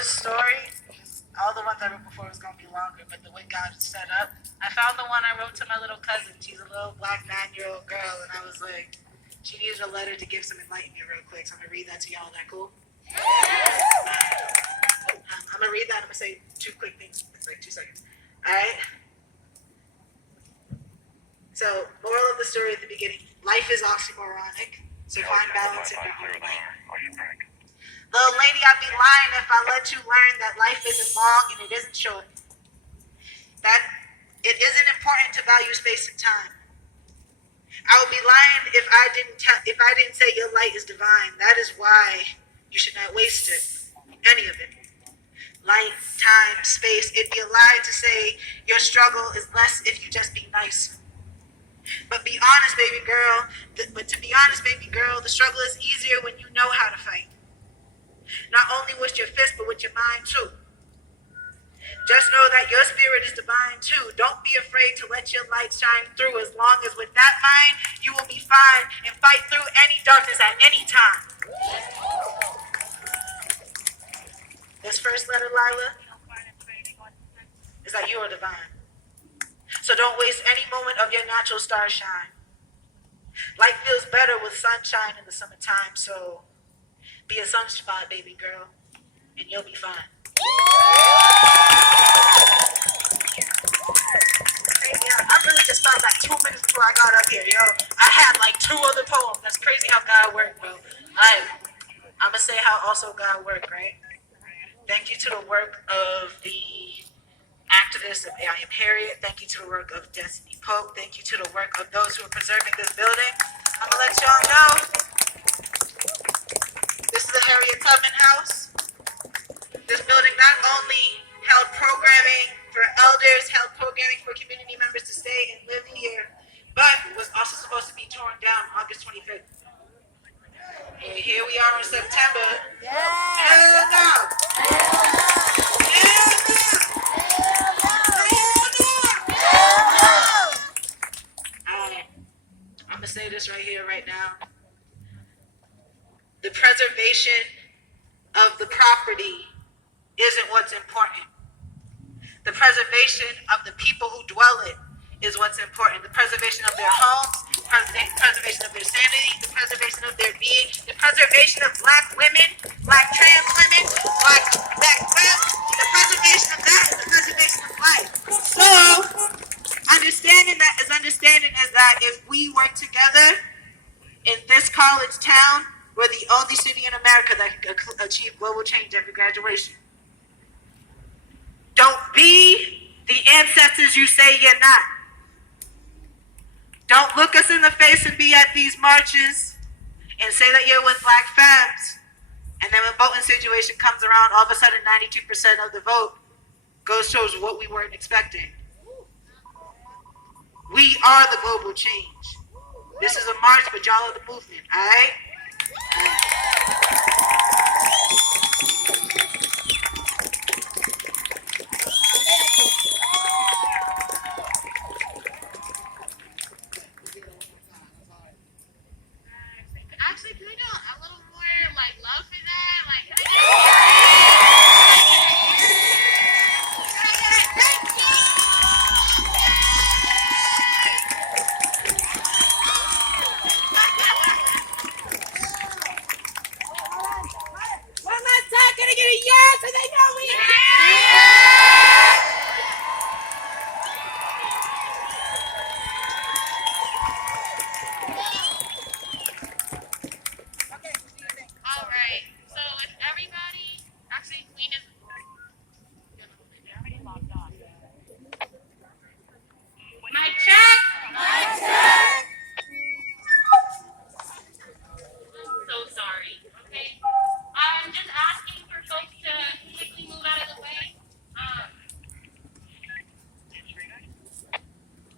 this story. All the ones I wrote before was going to be longer, but the way God set up, I found the one I wrote to my little cousin. She's a little black 9-year-old girl, and I was like, she needed a letter to give some enlightenment real quick, so I'm going to read that to y'all. Is that cool? I'm going to read that. I'm going to say 2 quick things. It's like 2 seconds. All right? So, moral of the story at the beginning. Life is oxymoronic, so find balance in your own life. Little lady, I'd be lying if I let you learn that life isn't long and it isn't short. That it isn't important to value space and time. I would be lying if I didn't say your light is divine. That is why you should not waste it. Any of it. Light, time, space. It'd be a lie to say your struggle is less if you just be nice. But be honest, baby girl. To be honest, baby girl, the struggle is easier when you know how to fight. Not only with your fist, but with your mind too. Just know that your spirit is divine too. Don't be afraid to let your light shine through, as long as with that mind, you will be fine and fight through any darkness at any time. This first letter, Lila, is that you are divine. So don't waste any moment of your natural star shine. Light feels better with sunshine in the summertime, so be a sunspot, baby girl, and you'll be fine. Hey, I really just found like 2 minutes before I got up here, yo. I had like 2 other poems. That's crazy how God worked, bro. I'm gonna say how also God worked, right? Thank you to the work of the activists of I Am Harriet. Thank you to the work of Destiny Pope. Thank you to the work of those who are preserving this building. I'm gonna let y'all know. This is the Harriet Tubman House. This building not only held programming for elders, held programming for community members to stay and live here, but was also supposed to be torn down August 25th. And here we are in September. Yeah. Hell no. Hell no. Hell no. I'm going to say this right here, right now. The preservation of the property isn't what's important. The preservation of the people who dwell it is what's important. The preservation of their homes, preservation of their sanity, the preservation of their being, the preservation of black women, black trans women, black femmes, the preservation of that, the preservation of life. So, understanding is that if we work together in this college town, we're the only city in America that can achieve global change every graduation. Don't be the ancestors you say you're not. Don't look us in the face and be at these marches and say that you're with black femmes. And then when voting situation comes around, all of a sudden 92% of the vote shows what we weren't expecting. We are the global change. This is a march, but y'all are the movement, all right? Actually, can we do a little more like love for that? Like, one last time, can I get a yes so they know we all right. So if everybody, actually, Queen is. Mic check. Mic check. So sorry. Okay. I'm just asking for folks to quickly move out of the way.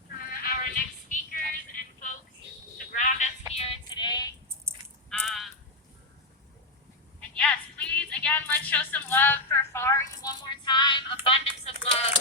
For our next speakers and folks to ground us here today. And yes, please, again, let's show some love for Fari one more time. Abundance of love.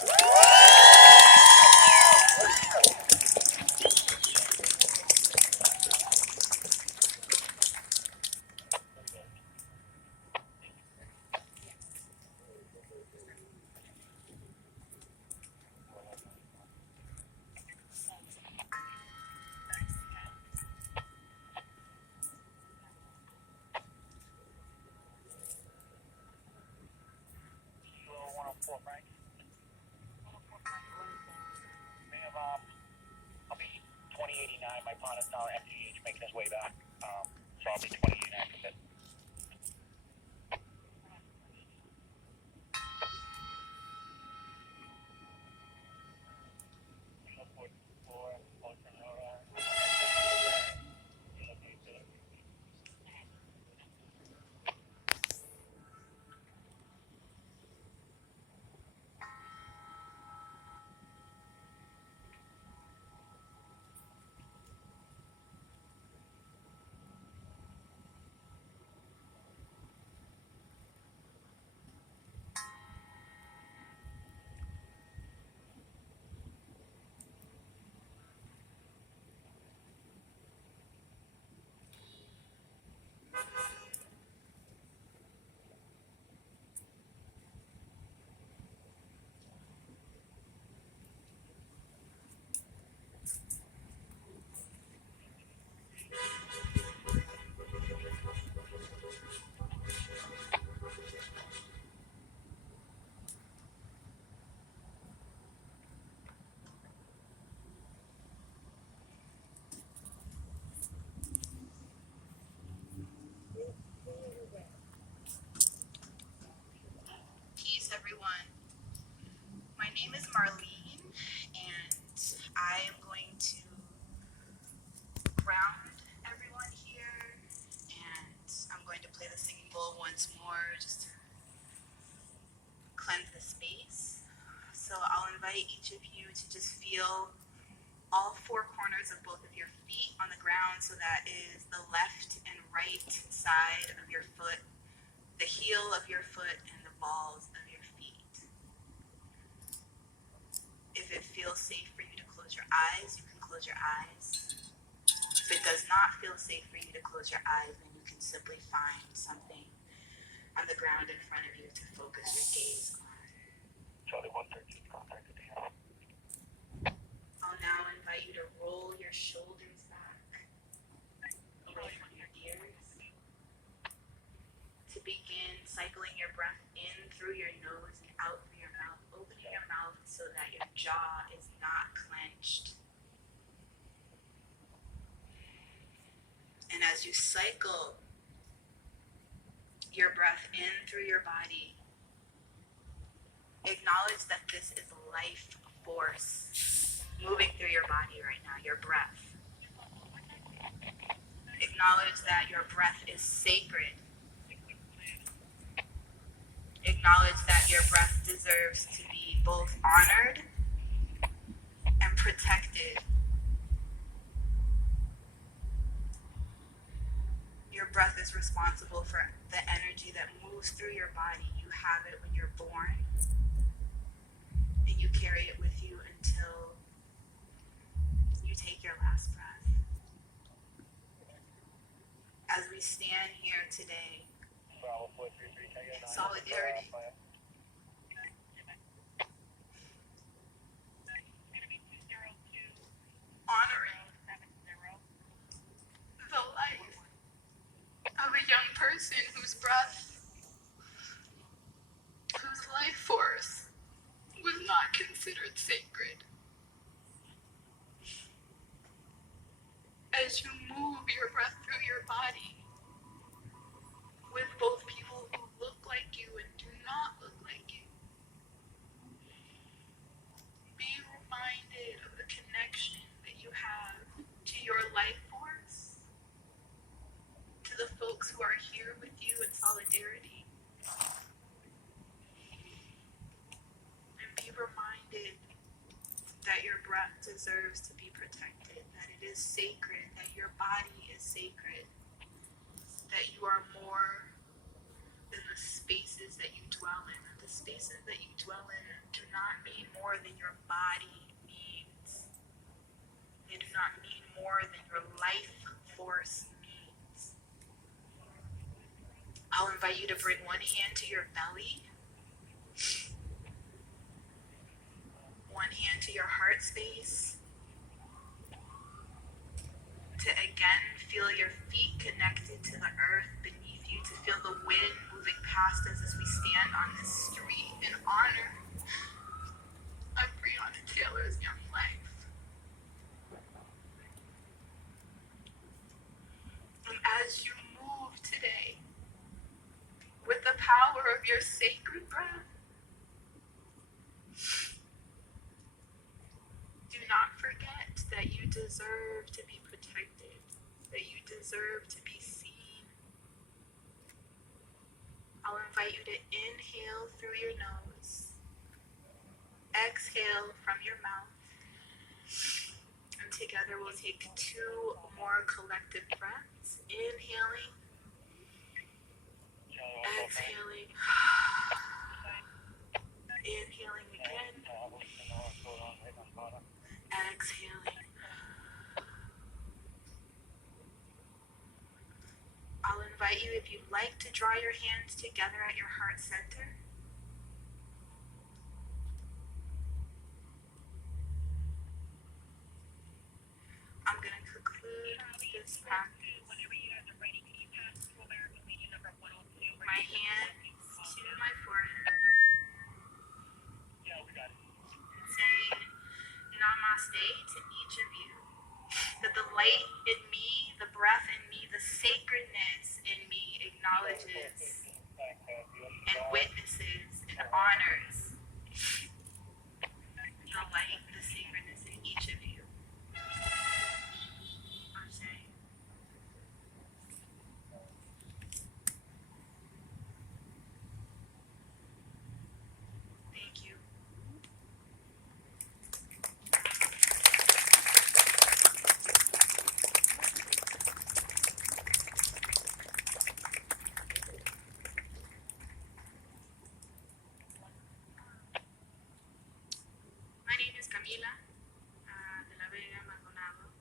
Peace, everyone. My name is Marlene, and I am going to ground everyone here, and I'm going to play the singing bowl once more just to cleanse the space. So I'll invite each of you to just feel all four corners of both of your feet on the ground. So that is the left and right side of your foot, the heel of your foot, and the balls of your feet. If it feels safe for you to close your eyes, you can close your eyes. If it does not feel safe for you to close your eyes, then you can simply find something on the ground in front of you to focus your gaze on. I'll now invite you to roll your shoulders back away from your ears. To begin cycling your breath in through your nose and out through your mouth, opening your mouth so that your jaw is not clenched. And as you cycle your breath in through your body, acknowledge that this is life force moving through your body right now, your breath. Acknowledge that your breath is sacred. Acknowledge that your breath deserves to be both honored and protected. Your breath is responsible for the energy that moves through your body. You have it when you're born, and you carry it with you until you take your last breath. As we stand here today in solidarity, honoring the life of a young person whose life force was not considered sacred. As you move your breath through your body with both people who look like you and do not look like you, be reminded of the connection that you have to your life force, to the folks who are here with you in solidarity, and be reminded that your breath deserves to be protected, that it is sacred, that your body is sacred, that you are more than the spaces that you dwell in, that the spaces that you dwell in do not mean more than your body means. They do not mean more than your life force means. I'll invite you to bring one hand to your belly, one hand to your heart space, to again feel your feet connected to the earth beneath you, to feel the wind moving past us as we stand on this street in honor power of your sacred breath. Do not forget that you deserve to be protected, that you deserve to be seen. I'll invite you to inhale through your nose, exhale from your mouth, and together we'll take 2 more collective breaths. Inhaling, exhaling, inhaling again, exhaling. I'll invite you, if you'd like, to draw your hands together at your heart center. I'm going to conclude this practice. My hands to my forehead, saying namaste to each of you, that the light in me, the breath in me, the sacredness in me acknowledges and witnesses and honors the light, the sacredness in each of you. Ashe. Thank you. My name is Camila de la Vega Maldonado.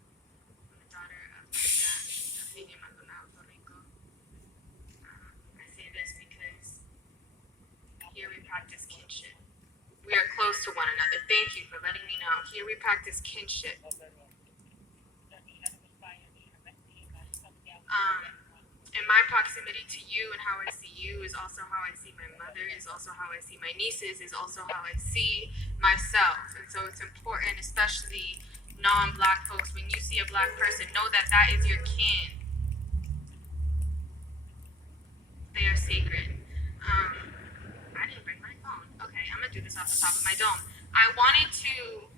I'm the daughter of Maria Maldonado, Puerto Rico. I say this because here we practice kinship. We are close to one another. Thank you for letting me know. Here we practice kinship. And my proximity to you and how I see you is also how I see my mother, is also how I see my nieces, is also how I see myself. And so it's important, especially non-Black folks, when you see a Black person, know that that is your kin. They are sacred. I didn't bring my phone. Okay, I'm gonna do this off the top of my dome. I wanted to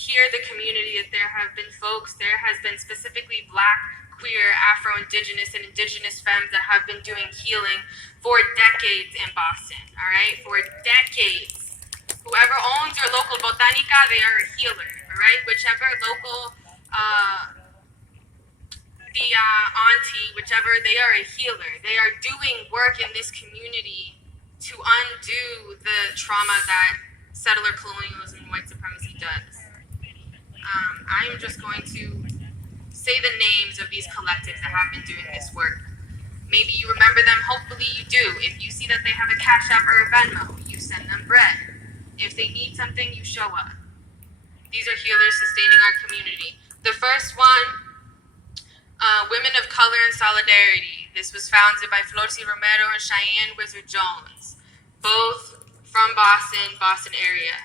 hear the community that there have been folks, there has been specifically Black, queer, Afro-Indigenous, and Indigenous femmes that have been doing healing for decades in Boston, all right? For decades. Whoever owns your local botanica, they are a healer, all right? Whichever local, auntie, whichever, they are a healer. They are doing work in this community to undo the trauma that settler colonialism and white supremacy does. I am just going to say the names of these collectives that have been doing this work. Maybe you remember them, hopefully you do. If you see that they have a Cash App or a Venmo, you send them bread. If they need something, you show up. These are healers sustaining our community. The first one, Women of Color and Solidarity. This was founded by Florcy Romero and Cheyenne Wizard Jones, both from Boston area.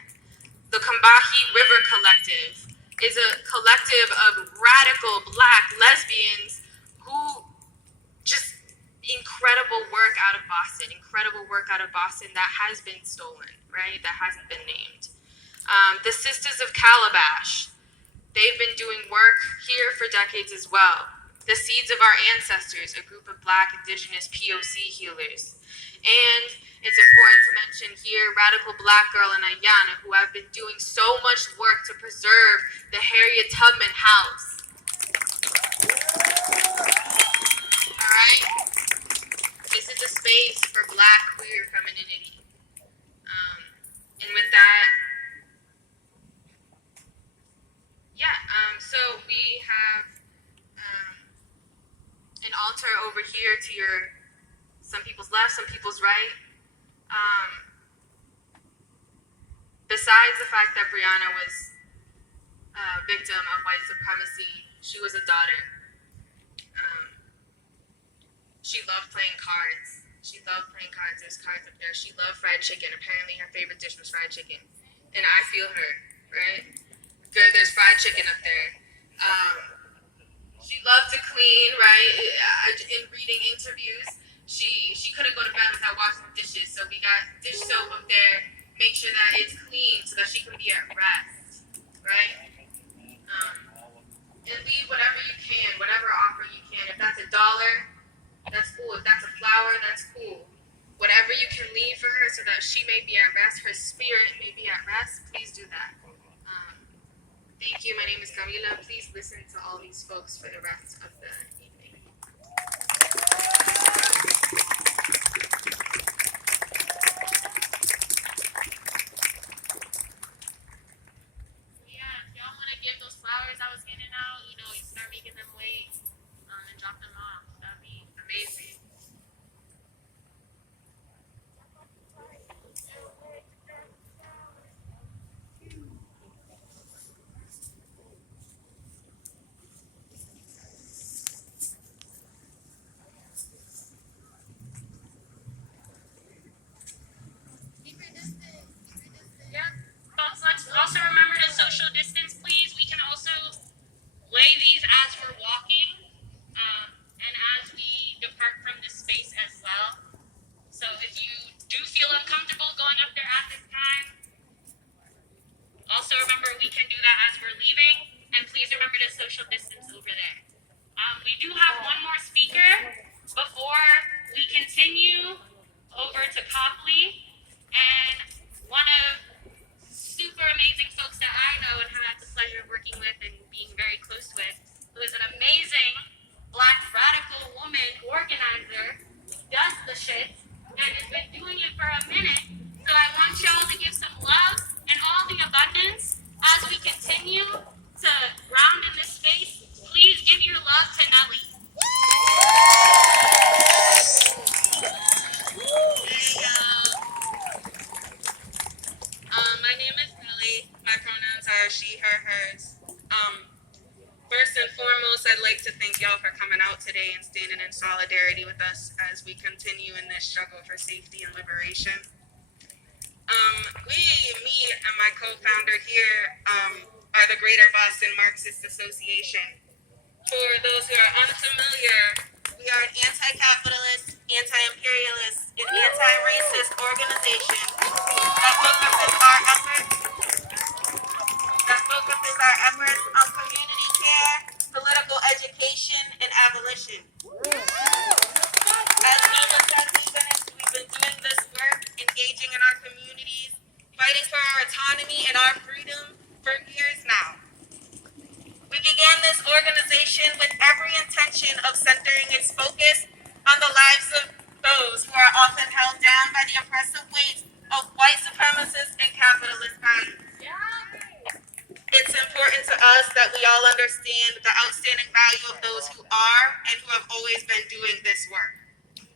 The Combahee River Collective is a collective of radical Black lesbians who just incredible work out of Boston that has been stolen, right? That hasn't been named. The Sisters of Calabash, they've been doing work here for decades as well. The Seeds of Our Ancestors, a group of Black, Indigenous, POC healers. And it's important to mention here Radical Black Girl and Ayana, who have been doing so much work to preserve the Harriet Tubman House. All right? This is a space for Black queer femininity. And with that, so we have an altar over here to your, some people's left, some people's right. Besides the fact that Brianna was a victim of white supremacy, she was a daughter. She loved playing cards. There's cards up there. She loved fried chicken. Apparently her favorite dish was fried chicken. And I feel her, right? There's fried chicken up there. She loved to clean, right? In reading interviews, she couldn't go to bed without washing dishes. So we got dish soap up there. Make sure that it's clean so that she can be at rest, right? And leave whatever you can, whatever offer you can. If that's $1, that's cool. If that's a flower, that's cool. Whatever you can leave for her so that she may be at rest, her spirit may be at rest, please do that. Thank you. My name is Camila. Please listen to all these folks for the rest of the evening. Yeah, if y'all want to give those flowers I was handing out, you start making them wait and drop them off. That'd be amazing. Also remember to social distance, please. We can also lay these as we're walking and as we depart from this space as well. So if you do feel uncomfortable going up there at this time, also remember we can do that as we're leaving. And please remember to social distance over there. We do have one more speaker before we continue over to Copley. And one of super amazing folks that I know and have had the pleasure of working with and being very close with, who is an amazing Black radical woman organizer, does the shit, and has been doing it for a minute. So I want y'all to give some love and all the abundance as we continue to ground in this space. Please give your love to Nelly. My name is Nelly. My pronouns are she, her, hers. First and foremost, I'd like to thank y'all for coming out today and standing in solidarity with us as we continue in this struggle for safety and liberation. Me and my co-founder here are the Greater Boston Marxist Association. For those who are unfamiliar, we are an anti-capitalist, anti-imperialist, and anti-racist organization that focuses our efforts on community care, political education, and abolition. As Nola said, we've been doing this work, engaging in our communities, fighting for our autonomy and our freedom for years now. We began this organization with every intention of centering its focus on the lives of those who are often held down by the oppressive weight of white supremacist and capitalist values. It's important to us that we all understand the outstanding value of those who are and who have always been doing this work.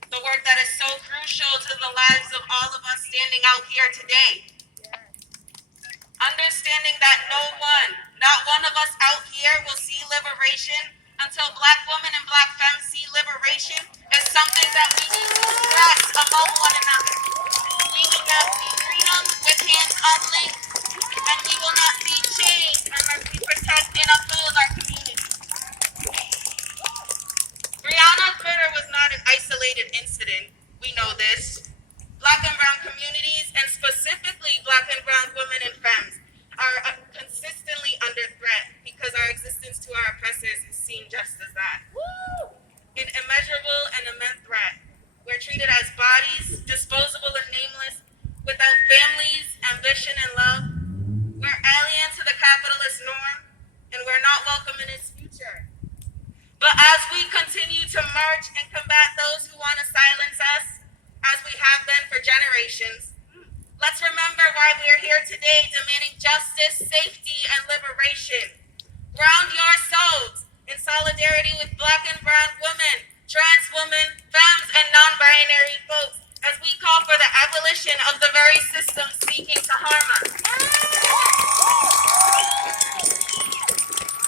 The work that is so crucial to the lives of all of us standing out here today. Understanding that not one of us out here will see liberation until Black women and Black femmes see liberation is something that we need to stress among one another. We will not see freedom with hands unlinked, and we will not see change unless we protect and uphold our community. Breonna's murder was not an isolated incident. We know this. Black and brown communities, and specifically Black and brown women and femmes, are consistently under threat because our existence to our oppressors is seen just as that. An immeasurable and immense threat. We're treated as bodies, disposable and nameless, without families, ambition, and love. We're alien to the capitalist norm, and we're not welcome in its future. But as we continue to march and combat those who want to silence us, as we have been for generations, let's remember why we're here today, demanding justice, safety, and liberation. Ground yourselves in solidarity with Black and brown women, trans women, femmes, and non-binary folks, as we call for the abolition of the very system seeking to harm us.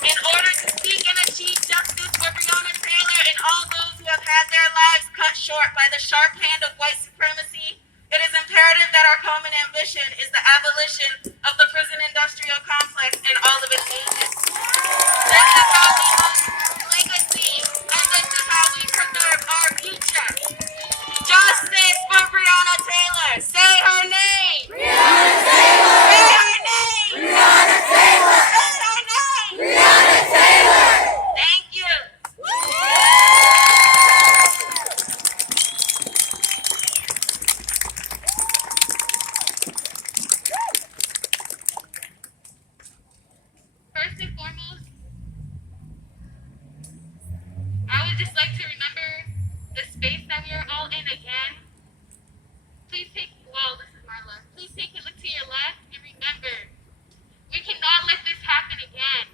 In order to seek and achieve justice for Breonna Taylor and all those who have had their lives cut short by the sharp hand of white supremacy, it is imperative that our common ambition is the abolition of the prison industrial complex and all of its agents. This is how we unlink just like to remember the space that we are all in again. Please take, well, this is my left. Please take a look to your left and remember, we cannot let this happen again.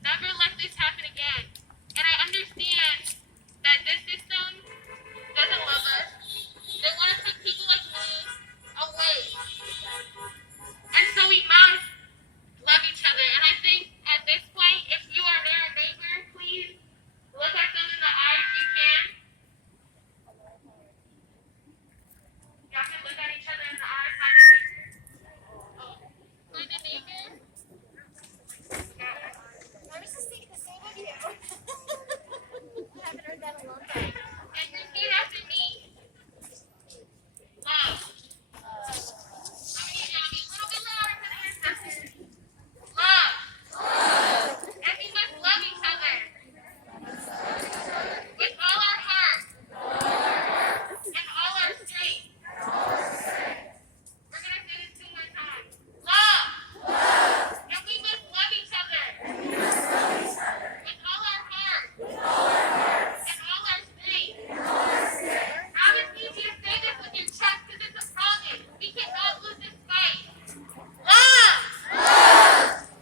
Never let this happen again. And I understand that this system doesn't love us. They want to take people like me away. And so we must love each other. And I think at this point, if you are their neighbor, please look at them in the eye if you can. Y'all can look at each other in the eye, find a neighbor. Oh, find a neighbor. I was just thinking the same of you. I haven't heard that in a long time. And repeat after me. Love. I'm gonna get a little bit louder for the ancestors. Love. And we must love each other. With all our heart. And all our strength. We're gonna say this 2 more times. Love. And we must love each other. With all our heart. And all our strength. Promise me to say this with your chest because it's a promise. We cannot lose this fight. Love.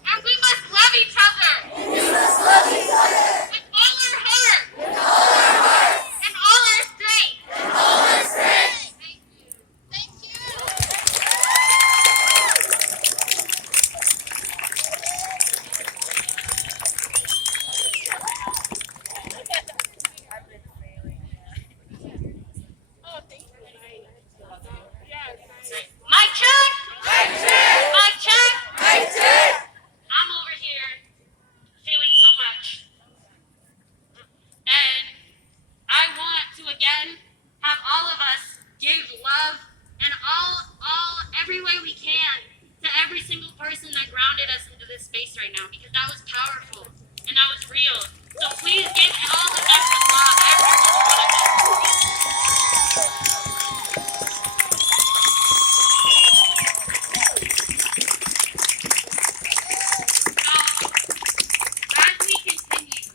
And we must love each other. With all our heart. And all our strength. Thank you. Thank you. Mic check. Mic check. I'm over here feeling so much. And I want to again have all of us give love and every way we can to every single person that grounded us into this space right now, because that was powerful and that was real. So please give all of them some love, every single one of them. So, as we continue,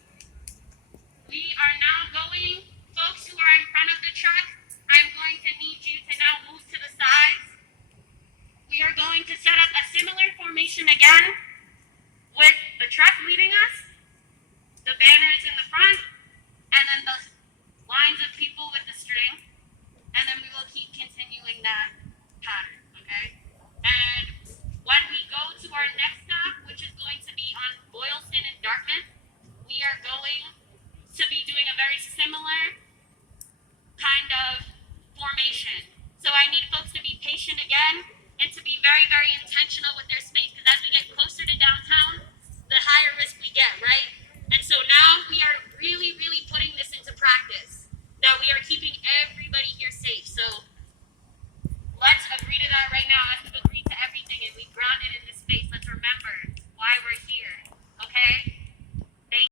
we are now going, folks who are in front of the truck, I'm going to need you to now move to the sides. We are going to set up a similar formation again with the truck leading us, the banners in the front, and then the lines of people with the string, and then we will keep continuing that pattern, okay? And when we go to our next stop, which is going to be on Boylston and Dartmouth, we are going to be doing a very similar kind of formation. So I need folks to be patient again and to be very, very intentional with their space, because as we get closer to downtown, the higher risk we get, right? And so now we are really, really putting this into practice, that we are keeping everybody here safe. So let's agree to that right now, as we've agreed to everything and we've grounded in this space. Let's